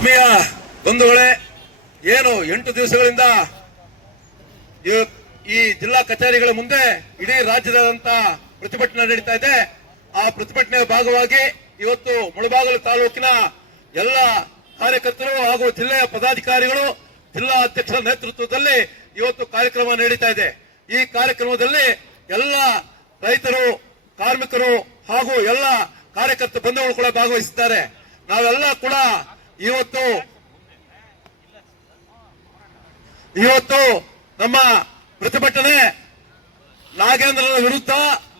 ಆತ್ಮೀಯ ಬಂಧುಗಳೇ, ಏನು 8 ದಿವಸಗಳಿಂದ ಈ ಜಿಲ್ಲಾ ಕಚೇರಿಗಳ ಮುಂದೆ ಇಡೀ ರಾಜ್ಯದಾದ್ಯಂತ ಪ್ರತಿಭಟನೆ ನಡೀತಾ ಇದೆ. ಆ ಪ್ರತಿಭಟನೆಯ ಭಾಗವಾಗಿ ಇವತ್ತು ಮುಳಬಾಗಿಲು ತಾಲೂಕಿನ ಎಲ್ಲ ಕಾರ್ಯಕರ್ತರು ಹಾಗೂ ಜಿಲ್ಲೆಯ ಪದಾಧಿಕಾರಿಗಳು, ಜಿಲ್ಲಾ ಅಧ್ಯಕ್ಷರ ನೇತೃತ್ವದಲ್ಲಿ ಇವತ್ತು ಕಾರ್ಯಕ್ರಮ ನಡೀತಾ ಇದೆ. ಈ ಕಾರ್ಯಕ್ರಮದಲ್ಲಿ ಎಲ್ಲ ರೈತರು, ಕಾರ್ಮಿಕರು ಹಾಗೂ ಎಲ್ಲ ಕಾರ್ಯಕರ್ತ ಬಂಧುಗಳು ಕೂಡ ಭಾಗವಹಿಸಿದ್ದಾರೆ. ನಾವೆಲ್ಲ ಕೂಡ ಇವತ್ತು ನಮ್ಮ ಪ್ರತಿಭಟನೆ ನಾಗೇಂದ್ರನ ವಿರುದ್ಧ,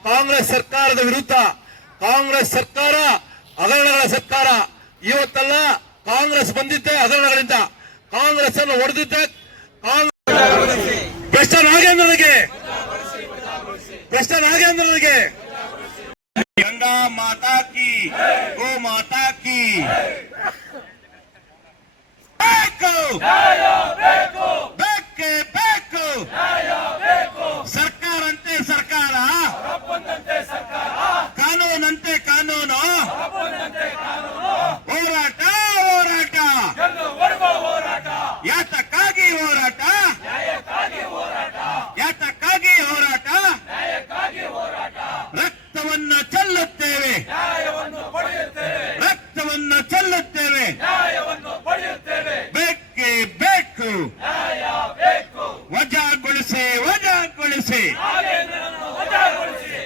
ಕಾಂಗ್ರೆಸ್ ಸರ್ಕಾರದ ವಿರುದ್ಧ. ಕಾಂಗ್ರೆಸ್ ಸರ್ಕಾರ ಹಗರಣಗಳ ಸರ್ಕಾರ. ಇವತ್ತೆಲ್ಲ ಕಾಂಗ್ರೆಸ್ ಬಂದಿದ್ದೆ ಹಗರಣಗಳಿಂದ. ಕಾಂಗ್ರೆಸ್ ಅನ್ನು ಹೊಡೆದಿದ್ದೆ ಭ್ರಷ್ಟ ನಾಗೇಂದ್ರನಿಗೆ. ಗಂಗಾ ಮಾತಾ ಕಿ, ಗೋ ಮಾತಾ ಕಿ. ಬೇಕೇ ಬೇಕು. ಸರ್ಕಾರ ಅಂತೆ ಸರ್ಕಾರ, ಕಾನೂನಂತೆ ಕಾನೂನು. ಹೋರಾಟ ಹೋರಾಟ, ಯಾತಕ್ಕಾಗಿ ಹೋರಾಟ, ಯಾತಕ್ಕಾಗಿ ಹೋರಾಟ. ರಕ್ತವನ್ನ ಚೆಲ್ಲುತ್ತೇವೆ, ರಕ್ತವನ್ನ ಚೆಲ್ಲುತ್ತೇವೆ. ಬೇಕೇ ಬೇಕು. ವಜಾಗೊಳಿಸಿ, ವಜಾಗೊಳಿಸಿ,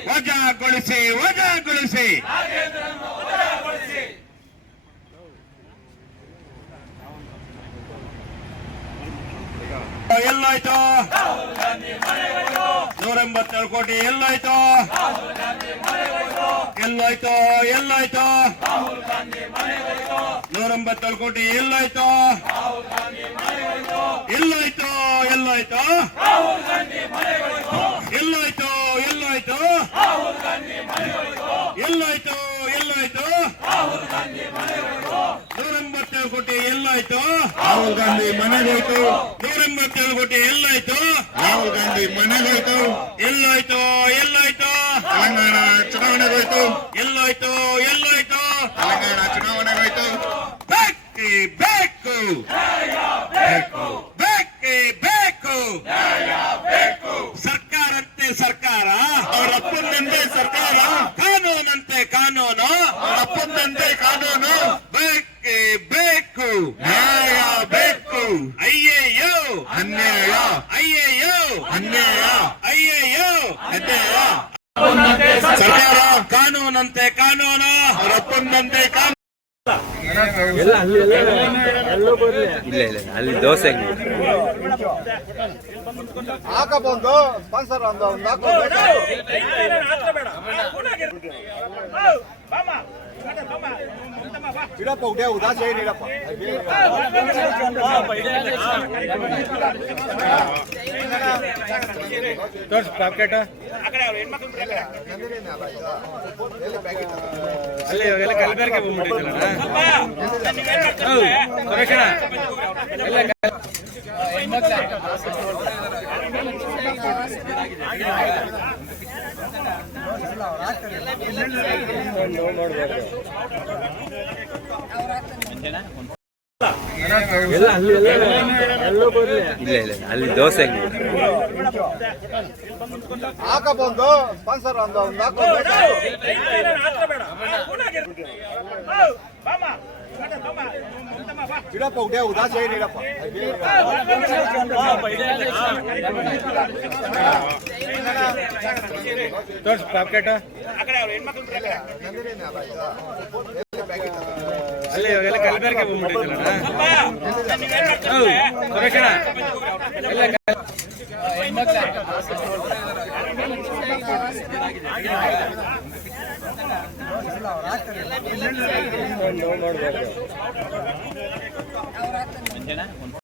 ವಜಾಗೊಳಿಸಿ, ವಜಾಗೊಳಿಸಿ. ಎಲ್ಲಾಯ್ತು 187 ಕೋಟಿ? ಎಲ್ಲಾಯ್ತು? ಎಲ್ಲಾಯ್ತು? ಎಲ್ಲಾಯ್ತು? 187 ಕೋಟಿ ಎಲ್ಲಾಯ್ತು? ಎಲ್ಲಾಯ್ತು? ಎಲ್ಲಾಯ್ತು? ಎಲ್ಲಾಯ್ತು? ಎಲ್ಲಾಯ್ತು? ಎಲ್ಲಾಯ್ತು? ಎಲ್ಲಾಯ್ತು? 187 ಕೋಟಿ ಎಲ್ಲಾಯ್ತು? ರಾಹುಲ್ ಗಾಂಧಿ ಮನೆಗೋಯ್ತು. 187 ಕೋಟಿ ಎಲ್ಲಾಯ್ತು? ರಾಹುಲ್ ಗಾಂಧಿ ಮನೆಗೋಯ್ತು. ಎಲ್ಲಾಯ್ತು? ಎಲ್ಲಾಯ್ತು? ತೆಲಂಗಾಣ ಚುನಾವಣೆಗೋಯ್ತು. ಎಲ್ಲಾಯ್ತು? ಎಲ್ಲಾಯ್ತು? ತೆಲಂಗಾಣ ಚುನಾವಣೆಗೋಯ್ತು. ಬೇಕೇ ಬೇಕು. ಬೇಕೇ ಬೇಕು. ಸರ್ಕಾರಂತೆ ಸರ್ಕಾರ, ಅವರಪ್ಪಂದಂತೆ ಸರ್ಕಾರ. ಕಾನೂನಂತೆ ಕಾನೂನು, ಅವರಪ್ಪಂದಂತೆ ಕಾನೂನು. ಬೇಕೇ ಬೇಕು. ನ್ಯಾಯ ಬೇಕು. ಅಯ್ಯಯ್ಯೋ ಅನ್ಯಾಯ, ಅಯ್ಯಯ್ಯೋ ಅನ್ಯಾಯ, ಅಯ್ಯಯ್ಯೋ ಅನ್ಯಾಯ. ಸರ್ಕಾರ ಕಾನೂನಂತೆ ಕಾನೂನು, ಅವರಪ್ಪಂದಂತೆ ಕಾನೂನು. ಇಲ್ಲ ಅಲ್ಲಿ ದೋಸೆ ಹಾಕಬಹುದು. ಸ್ಪಾನ್ಸರ್ ಒಂದು ಇಡಪ್ಪ, ಉಡೇ ಉದಾಸ ಏನಿಡಪ್ಪ. ಪ್ಯಾಕೆಟ್ ಅಲ್ಲಿ ಕಲಬೆರಕೆ ಬಂದ್ಬಿಟ್ಟಿದ್ದಲ್ಲ. ಇಲ್ಲ ಅಲ್ಲಿ ದೋಸೆ ಹಾಕಬಹುದು. ಸ್ಪಾನ್ಸರ್ ಒಂದು ಇಡಪ್ಪ, ಉಡೇ ಉದಾಸ ಏನಿಡಪ್ಪ. ಪ್ಯಾಕೆಟ್ ಅಲ್ಲಿ ಕಲಬೆರಕೆ ಬಂದ್ಬಿಟ್ಟಿದ್ದಲ್ಲ. ನೋಡ್ಬೋದು